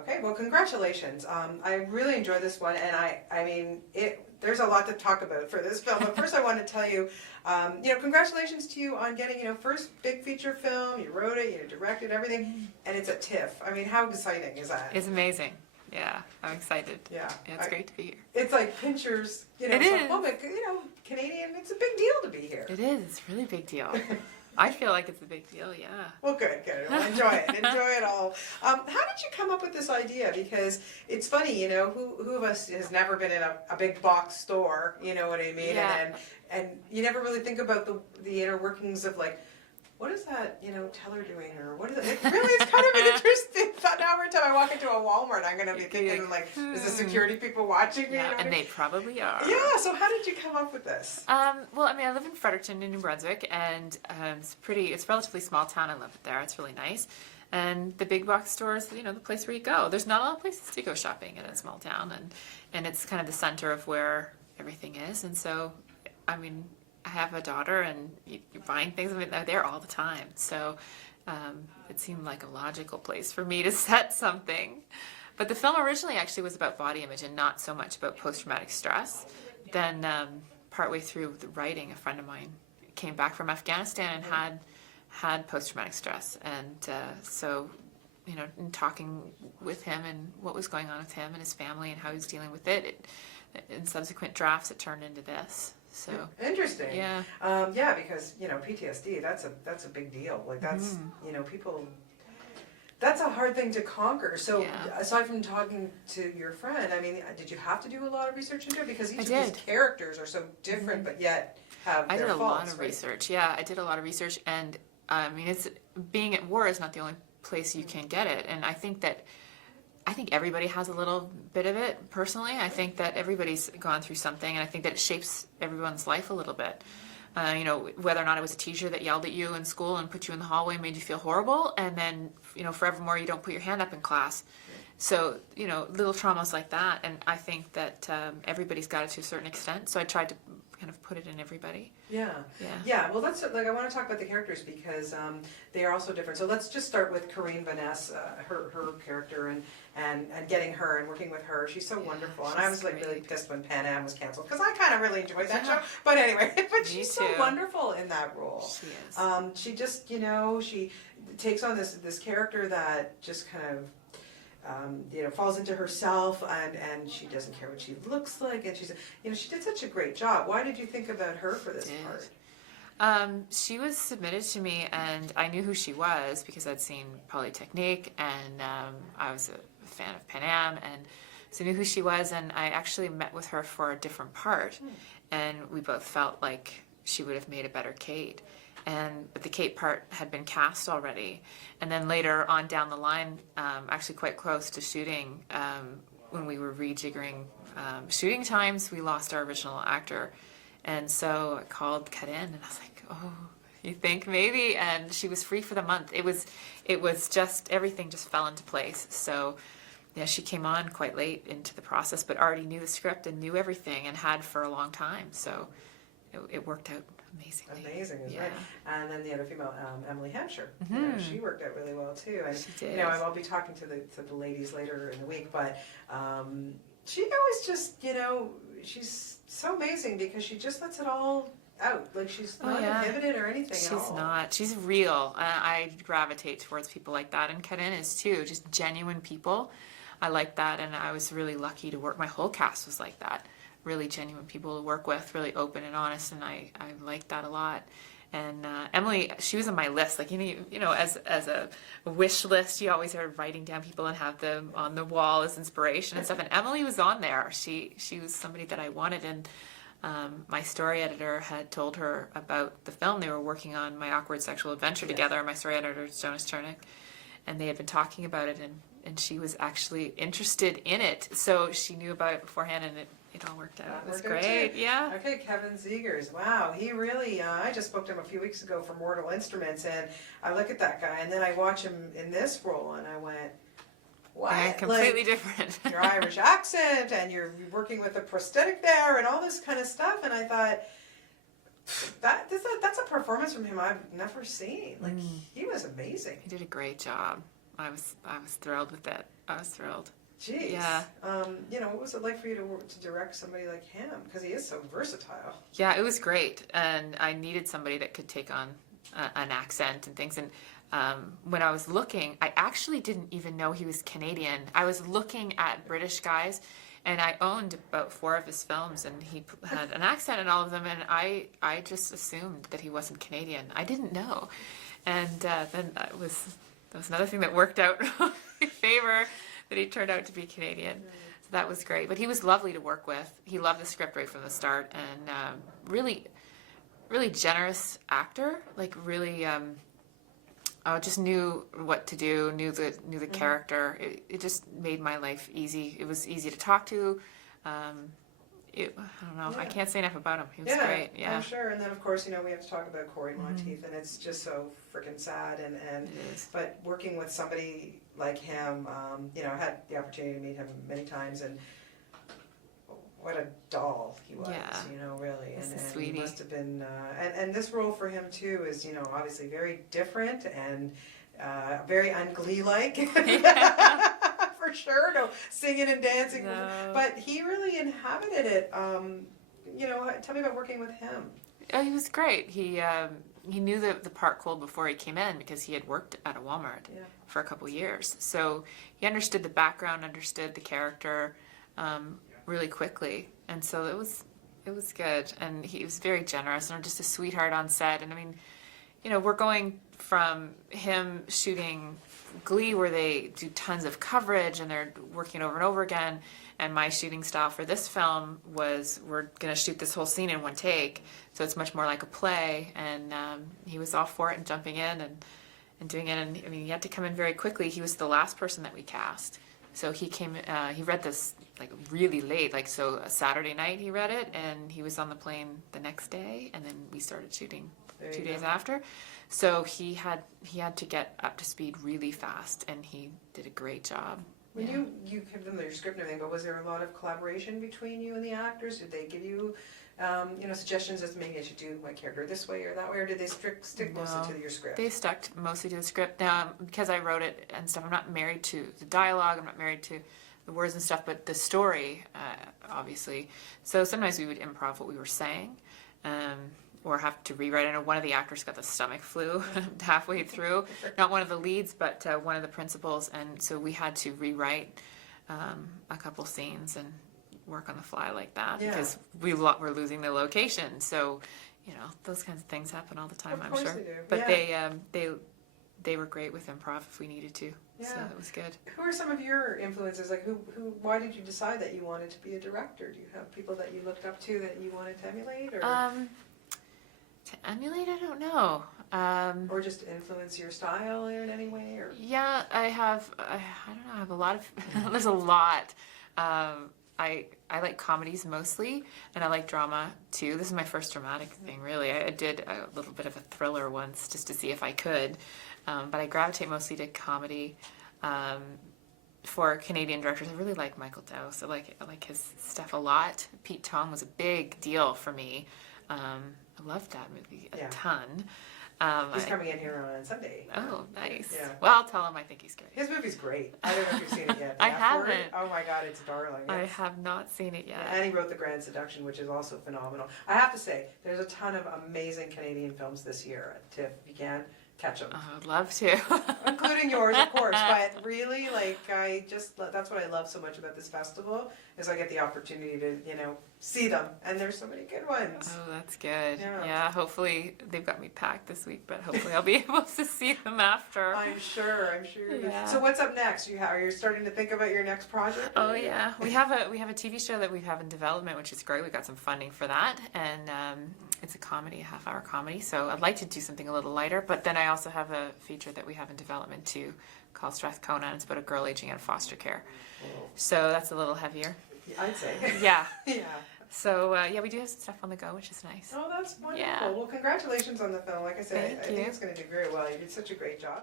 Okay, well, congratulations. I really enjoyed this one, and I mean, there's a lot to talk about for this film. But first, I want to tell you, congratulations to you on getting, first big feature film. You wrote it, you directed everything, and it's at TIFF. I mean, how exciting is that? It's amazing. Yeah, I'm excited. Yeah, It's great to be here. It's like Pincher's, It is. Canadian. It's a big deal to be here. It is. It's a really big deal. I feel like it's a big deal, yeah. Well, good. Well, enjoy it. Enjoy it all. How did you come up with this idea? Because it's funny, who of us has never been in a big box store, you know what I mean? Yeah. And you never really think about the inner workings of like, what is that, teller doing, or what is it? It really is kind of an interesting thought. Now every time I walk into a Walmart, I'm going to be thinking like, is the security people watching me? Yeah, and they probably are. Yeah, so how did you come up with this? Well, I mean, I live in Fredericton in New Brunswick, and it's a relatively small town. I love it there. It's really nice. And the big box store is, the place where you go. There's not a lot of places to go shopping in a small town, and it's kind of the center of where everything is. And so, I mean, I have a daughter, and you're buying things. I mean, they're there all the time. So it seemed like a logical place for me to set something. But the film originally actually was about body image and not so much about post-traumatic stress. Then partway through the writing, a friend of mine came back from Afghanistan and had post-traumatic stress. And so, in talking with him and what was going on with him and his family and how he was dealing with it, in subsequent drafts, it turned into this. So interesting. Yeah. Because PTSD, that's a big deal. Like that's people. That's a hard thing to conquer. So aside from talking to your friend, I mean, did you have to do a lot of research into it? Because each of these characters are so different, but yet have I their did a faults, lot of right? research. Yeah, I did a lot of research, and I mean, being at war is not the only place you can get it, and I think everybody has a little bit of it personally. I think that everybody's gone through something, and I think that it shapes everyone's life a little bit. Whether or not it was a teacher that yelled at you in school and put you in the hallway and made you feel horrible, and then, forevermore you don't put your hand up in class. So, little traumas like that, and I think that everybody's got it to a certain extent, so I tried to kind of put it in everybody. Yeah. Well, that's I want to talk about the characters because they are also different. So let's just start with Corinne Vaness, her character, and getting her and working with her. She's so wonderful, and I was like really pissed when Pan Am was canceled because I kind of really enjoyed that show. But anyway, she's so wonderful in that role. She is. She just she takes on this character that just kind of. Falls into herself, and she doesn't care what she looks like, and she did such a great job. Why did you think about her for this part? She was submitted to me, and I knew who she was because I'd seen Polytechnique, and I was a fan of Pan Am, and so I knew who she was, and I actually met with her for a different part, and we both felt like she would have made a better Kate. But the Kate part had been cast already. And then later on down the line, actually quite close to shooting, when we were rejiggering shooting times, we lost our original actor. And so I called Cut In, and I was like, oh, you think maybe? And she was free for the month. It was just, everything just fell into place. So yeah, she came on quite late into the process, but already knew the script and knew everything and had for a long time. So it worked out amazingly. Amazing, is right. And then the other female, Emily Hampshire, she worked out really well too. And she did. I'll be talking to the ladies later in the week, but she always just, she's so amazing because she just lets it all out. Like she's not inhibited or anything at all. She's not. She's real. I gravitate towards people like that, and Karin is too. Just genuine people. I like that, and I was really lucky to work. My whole cast was like that. Really genuine people to work with, really open and honest, and I liked that a lot. And Emily, she was on my list. Like as a wish list, you always are writing down people and have them on the wall as inspiration and stuff. And Emily was on there. She was somebody that I wanted. And my story editor had told her about the film. They were working on My Awkward Sexual Adventure together. My story editor is Jonas Chernick, and they had been talking about it. And she was actually interested in it, so she knew about it beforehand, and it all worked out. It was great. Yeah. Okay, Kevin Zegers. Wow, he really, I just spoke to him a few weeks ago for Mortal Instruments, and I look at that guy, and then I watch him in this role, and I went, what? Yeah, completely different. Your Irish accent, and you're working with a prosthetic there, and all this kind of stuff, and I thought, that's a performance from him I've never seen. Like, he was amazing. He did a great job. I was thrilled with it. I was thrilled. Jeez. Yeah. You know, what was it like for you to direct somebody like him? Because he is so versatile. Yeah, it was great, and I needed somebody that could take on an accent and things. And when I was looking, I actually didn't even know he was Canadian. I was looking at British guys, and I owned about 4 of his films, and he had an accent in all of them, and I just assumed that he wasn't Canadian. I didn't know, and then that was another thing that worked out in my favor, that he turned out to be Canadian. So that was great. But he was lovely to work with. He loved the script right from the start, and really, really generous actor. Like really, just knew what to do. Knew the character. It just made my life easy. It was easy to talk to. I don't know. I can't say enough about him. He was great. Yeah, I'm sure. And then, of course, you know, we have to talk about Corey Monteith, and it's just so freaking sad. And but working with somebody like him, you know, I had the opportunity to meet him many times, and what a doll he was. You know, really. He's And a sweetie. he must have been. And this role for him too is, you know, obviously very different and very un-Glee-like. For sure, no singing and dancing, but he really inhabited it. You know, tell me about working with him. Oh, he was great. He knew the part cold before he came in because he had worked at a Walmart for a couple years. So he understood the background, understood the character really quickly, and so it was good. And he was very generous and just a sweetheart on set. And I mean, you know, we're going from him shooting Glee, where they do tons of coverage and they're working over and over again, and my shooting style for this film was, we're going to shoot this whole scene in one take, so it's much more like a play. And he was all for it and jumping in and doing it. And I mean, he had to come in very quickly. He was the last person that we cast, so he came. He read this like really late, like so a Saturday night he read it, and he was on the plane the next day, and then we started shooting 2 days after. So he had to get up to speed really fast, and he did a great job. When you give them your script and everything, but was there a lot of collaboration between you and the actors? Did they give you, you know, suggestions as to maybe I should do my character this way or that way, or did they stick mostly to your script? They stuck mostly to the script. Now, because I wrote it and stuff, I'm not married to the dialogue, I'm not married to the words and stuff, but the story, obviously. So sometimes we would improv what we were saying. Or have to rewrite. I know one of the actors got the stomach flu halfway through. Not one of the leads, but one of the principals. And so we had to rewrite a couple scenes and work on the fly like that because we're losing the location. So, you know, those kinds of things happen all the time, I'm sure. They do. But they were great with improv if we needed to. Yeah. So it was good. Who are some of your influences? Like why did you decide that you wanted to be a director? Do you have people that you looked up to that you wanted to emulate? Or? To emulate, I don't know. Or just influence your style in any way? Or? Yeah, I have. I don't know. I have a lot of. There's a lot. I like comedies mostly, and I like drama too. This is my first dramatic thing, really. I did a little bit of a thriller once just to see if I could, but I gravitate mostly to comedy. For Canadian directors, I really like Michael Dowse. I like his stuff a lot. Pete Tong was a big deal for me. I loved that movie a ton. He's coming in here on Sunday. Oh, nice. Yeah. Well, I'll tell him I think he's great. His movie's great. I don't know if you've seen it yet. I haven't. Oh my God, it's darling. I have not seen it yet. And he wrote The Grand Seduction, which is also phenomenal. I have to say, there's a ton of amazing Canadian films this year. Tiff, if you can, catch them. Oh, I'd love to. Including yours, of course. But really, like, that's what I love so much about this festival, is I get the opportunity to, you know, see them. And there's so many good ones. Oh, that's good. Yeah. Hopefully, they've got me packed this week, but hopefully I'll be able to see them after. I'm sure. Yeah. So what's up next? Are you starting to think about your next project? Oh yeah, we have a TV show that we have in development, which is great. We got some funding for that, and it's a comedy, a half-hour comedy. So I'd like to do something a little lighter, but then I also have a feature that we have in development too, called Strathcona. It's about a girl aging out of foster care. Cool. So that's a little heavier. I'd say. Yeah. Yeah. So we do have some stuff on the go, which is nice. Oh, that's wonderful. Yeah. Well, congratulations on the film. Like I said, I Thank think you. it's going to do very well. You did such a great job.